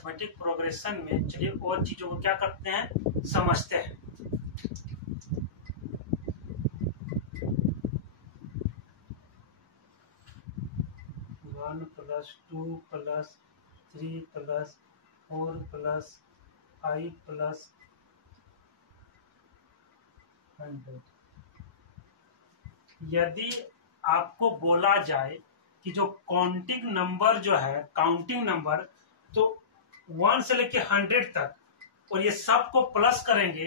Arithmetic progression में चलिए और चीजों को क्या करते हैं, समझते हैं। One plus 2 plus 3 plus 4 plus 5 plus 100। यदि आपको बोला जाए कि जो काउंटिंग नंबर जो है, काउंटिंग नंबर तो 1 से लेके 100 तक, और ये सब को प्लस करेंगे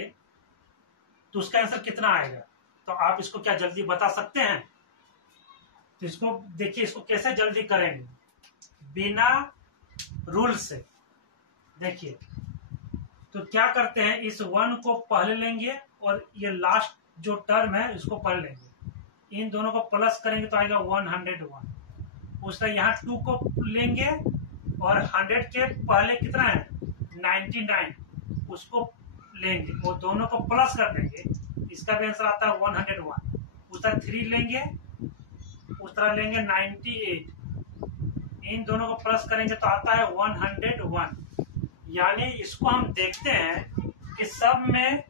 तो उसका आंसर कितना आएगा? तो आप इसको क्या जल्दी बता सकते हैं? तो इसको देखिए, इसको कैसे जल्दी करेंगे बिना रूल से। देखिए, तो क्या करते हैं, इस 1 को पहले लेंगे और ये लास्ट जो टर्म है इसको पहले लेंगे, इन दोनों को प्लस करेंगे तो आएगा 101। उसका यहाँ 2 को लेंगे और 100 के पहले कितना है 99, उसको लेंगे और दोनों को प्लस कर देंगे, इसका भी आंसर आता है 101। उसका 3 लेंगे, उस तरह लेंगे 98, इन दोनों को प्लस करेंगे तो आता है 101। यानी इसको हम देखते हैं कि सब में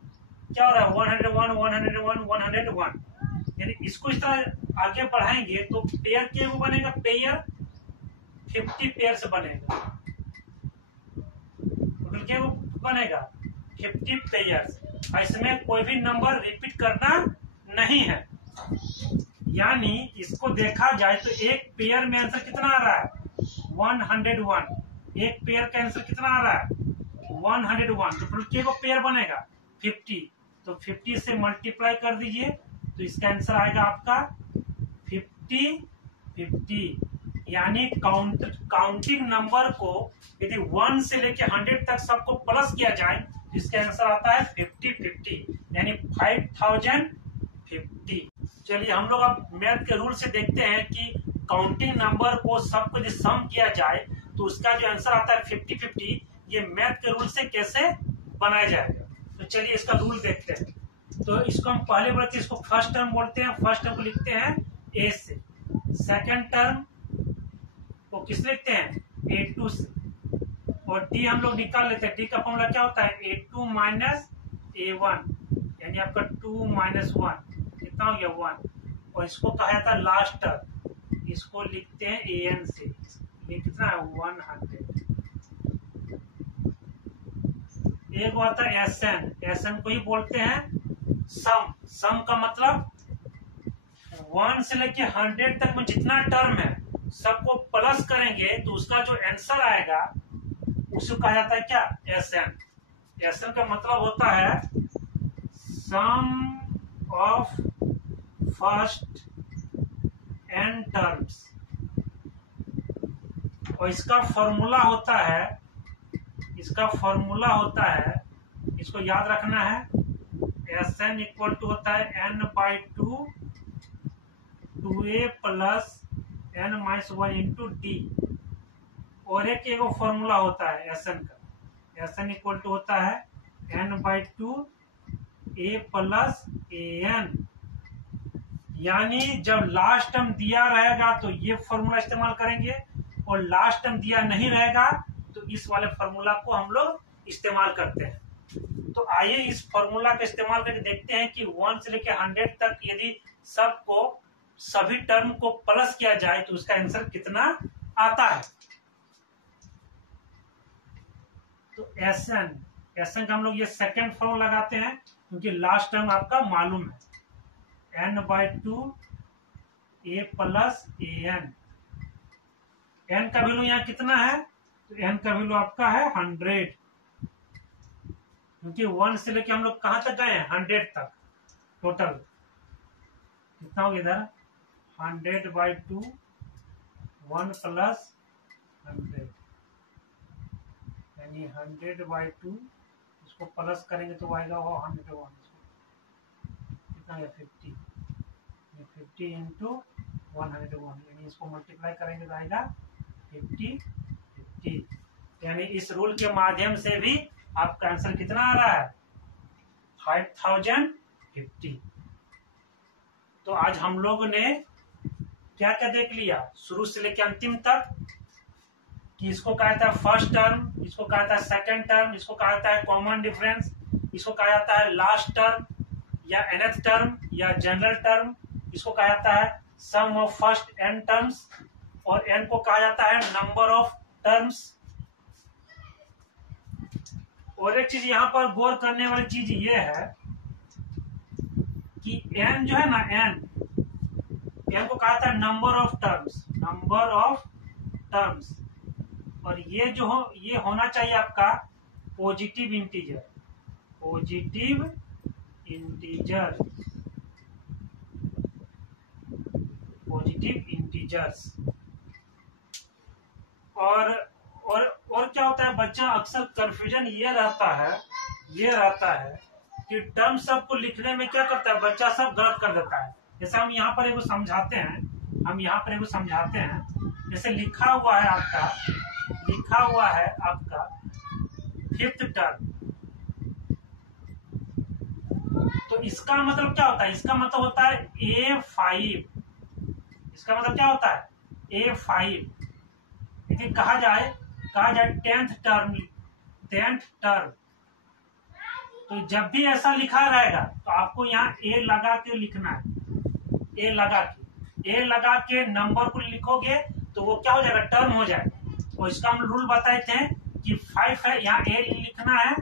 क्या हो रहा है, 101 101 101। यानी इसको इस तरह आगे बढ़ाएंगे तो पेयर के वो बनेगा, पेयर 50 पेयर से बनेगा, टोटल के वो बनेगा 50 पेयर। इसमें कोई भी नंबर रिपीट करना नहीं है। यानी इसको देखा जाए तो एक पेयर में आंसर कितना आ रहा है 101, एक पेयर का आंसर कितना आ रहा है 101, तो टोटल के वो पेयर बनेगा 50। तो 50 से मल्टीप्लाई कर दीजिए तो इसका आंसर आएगा आपका 50 50। यानी काउंटिंग नंबर को यदि 1 से लेके 100 तक सबको प्लस किया जाए तो इसका आंसर आता है 50 50, यानी 5050। चलिए हम लोग अब मैथ के रूल से देखते हैं कि काउंटिंग नंबर को सबको यदि सम किया जाए तो उसका जो आंसर आता है 50 50, ये मैथ के रूल से कैसे बनाया जाएगा। तो चलिए इसका रूल देखते हैं। तो इसको हम पहले बोलते हैं, इसको फर्स्ट टर्म बोलते हैं, फर्स्ट टर्म को लिखते हैं ए से, सेकंड टर्म को किस लिखते हैं A2 से, और डी हम लोग निकाल लेते हैं। डी का फॉर्मूला क्या होता है A2 माइनस A1, यानी आपका 2 माइनस 1 कितना हो गया 1, और इसको कहा जाता है लास्ट टर्म, इसको लिखते हैं AN से, ये कितना है 100। एक होता है SN, SN को ही बोलते हैं सम। सम का मतलब 1 से लेके 100 तक में जितना टर्म है सबको प्लस करेंगे तो उसका जो आंसर आएगा उसको कहा जाता है क्या SN। SN का मतलब होता है सम ऑफ फर्स्ट n टर्म्स, और इसका फॉर्मूला होता है, इसको याद रखना है, SN इक्वल टू होता है n/2 2a plus n minus 1 into D. और एक फॉर्मूला होता है SN का, SN इक्वल टू होता है n/2 a प्लस an। यानी जब लास्ट टर्म दिया रहेगा तो ये फॉर्मूला इस्तेमाल करेंगे, और लास्ट टर्म दिया नहीं रहेगा तो इस वाले फॉर्मूला को हम लोग इस्तेमाल करते हैं। तो आइए इस फॉर्मूला का इस्तेमाल करके देखते हैं कि 1 से लेकर 100 तक यदि सबको सभी टर्म को प्लस किया जाए तो उसका आंसर कितना आता है। तो SN का हम लोग ये सेकंड फॉर्मूला लगाते हैं क्योंकि लास्ट टर्म आपका मालूम है n/2 a plus an। n का वैल्यू यहाँ कितना है, तो n का वैल्यू आपका है 100, क्योंकि 1 से लेके हम लोग कहां तक गए हैं 100 तक। टोटल कितना हो गया इधर 100/2 1 प्लस 100, यानी 100/2, इसको प्लस करेंगे तो आएगा वो 101, कितना है 50, 50 इंटू 101, यानी इसको मल्टीप्लाई करेंगे तो आएगा 50 50। यानी इस रूल के माध्यम से भी आपका आंसर कितना आ रहा है 5050। तो आज हम लोगों ने क्या क्या देख लिया शुरू से लेकर अंतिम तक, कि इसको कहा जाता है फर्स्ट टर्म, इसको कहा जाता है सेकेंड टर्म, इसको कहा जाता है कॉमन डिफरेंस, इसको कहा जाता है लास्ट टर्म या nth टर्म या जनरल टर्म, इसको कहा जाता है सम ऑफ फर्स्ट n टर्म्स, और n को कहा जाता है नंबर ऑफ टर्म्स। और एक चीज यहाँ पर गौर करने वाली चीज ये है कि n जो है ना, n को कहा जाता है number of terms, number of terms, और ये जो हो ये होना चाहिए आपका positive integer, positive integer, positive integers. और क्या होता है बच्चा, अक्सर कंफ्यूजन ये रहता है कि टर्म सब को लिखने में क्या करता है बच्चा, सब गलत कर देता है। जैसे हम यहाँ पर एगो समझाते हैं, जैसे लिखा हुआ है आपका फिफ्थ टर्म, तो इसका मतलब क्या होता है, इसका मतलब होता है A5, इसका मतलब क्या होता है A5। यदि कहा जाए 10th टर्म, तो जब भी ऐसा लिखा रहेगा तो आपको यहाँ A लगा के लिखना है, A लगा के नंबर को लिखोगे तो वो क्या हो जाएगा, टर्म हो जाएगा। और इसका हम रूल बताए थे कि 5 है, यहाँ A लिखना है,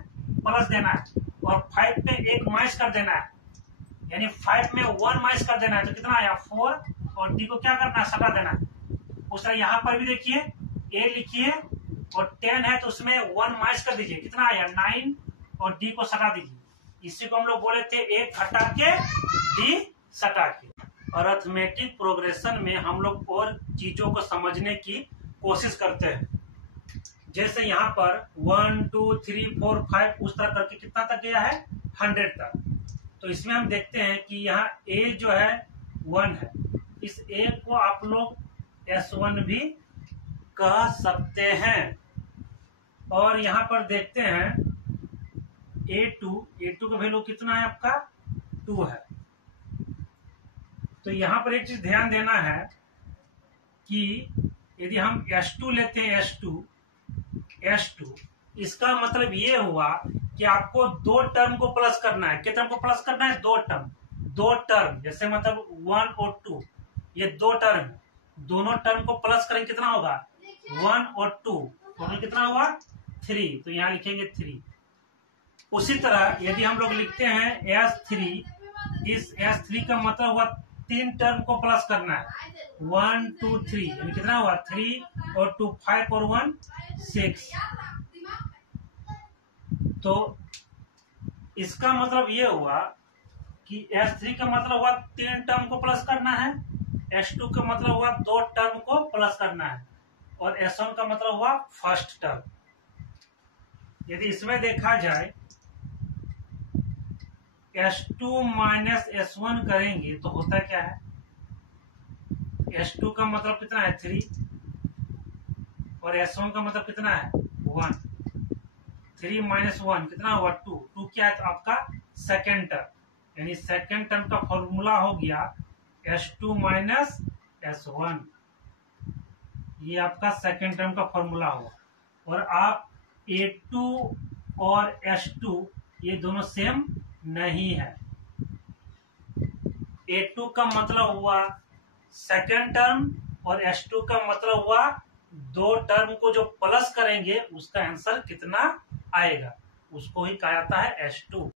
प्लस देना है, और 5 पे 1 माइनस कर देना है, यानी 5 में 1 माइनस कर देना है, तो कितना आया 4, और D को क्या करना है, सटा देना है। उस तरह यहाँ पर भी देखिए A लिखिए और 10 है तो उसमें 1 माइनस कर दीजिए, कितना आया 9, और D को सटा दीजिए। इसी को हम लोग बोले थे 1 हटा के D सटा के। अरिथमेटिक प्रोग्रेशन में हम लोग और चीजों को समझने की कोशिश करते हैं। जैसे यहाँ पर 1 2 3 4 5 उस तरह करके कितना तक गया है, 100 तक। तो इसमें हम देखते हैं कि यहाँ A जो है 1 है, इस A को आप लोग S1 भी कह सकते हैं। और यहाँ पर देखते हैं A2 का वैल्यू कितना है आपका, 2 है। तो यहाँ पर एक चीज ध्यान देना है कि यदि हम S2 लेते हैं, S2 इसका मतलब ये हुआ कि आपको 2 टर्म को प्लस करना है। कितने टर्म को प्लस करना है, 2 टर्म, जैसे मतलब 1 और 2, ये 2 टर्म, दोनों टर्म को प्लस करेंगे कितना होगा, 1 और 2, टोटल कितना हुआ 3, तो यहाँ लिखेंगे 3। उसी तरह यदि हम लोग लिखते हैं S3, इस S3 का मतलब हुआ 3 टर्म को प्लस करना है, 1 2 3, यानी कितना हुआ 3 और 2 5 और 1 6। तो इसका मतलब ये हुआ कि S3 का मतलब हुआ 3 टर्म को प्लस करना है, S2 का मतलब हुआ 2 टर्म को प्लस करना है, और S1 का मतलब हुआ फर्स्ट टर्म। यदि इसमें देखा जाए S2 माइनस S1 करेंगे तो होता क्या है, S2 का मतलब कितना है 3, और S1 का मतलब कितना है 1, 3 माइनस 1 कितना हुआ 2 क्या है, तो आपका सेकेंड टर्म, यानी सेकेंड टर्म का फॉर्मूला हो गया S2 माइनस S1, ये आपका सेकेंड टर्म का फॉर्मूला हुआ। और आप A2 और S2 ये दोनों सेम नहीं है। A2 का मतलब हुआ सेकेंड टर्म, और S2 का मतलब हुआ 2 टर्म को जो प्लस करेंगे उसका आंसर कितना आएगा, उसको ही कहा जाता है S2।